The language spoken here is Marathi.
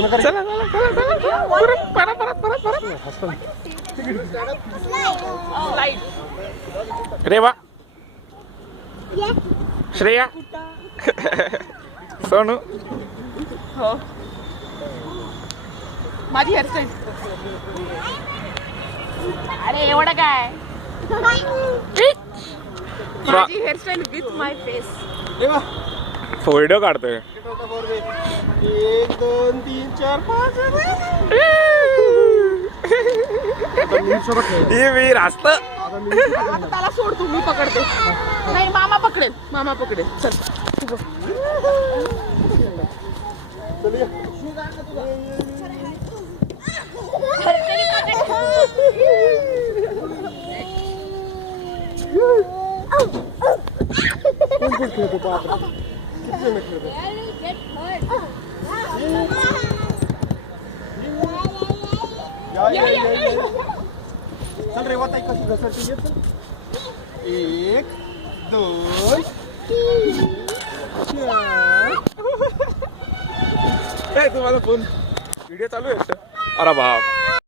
चला चला चला चला परत परत परत परत रेवा श्रेया सोनू हो माझी हेअरस्टाईल अरे एवढं काय माझी hairstyle with my face video काढतोय 1 2 3 4 5 ही वीर असत आता त्याला सोड तू मी पकडते नाही मामा पकडेल चल तू बघ. चल रेवा ताई कशी घसरते ये चल 1 2 3 4 तुम्हाला फोन व्हिडिओ चालू आहे अरे बाप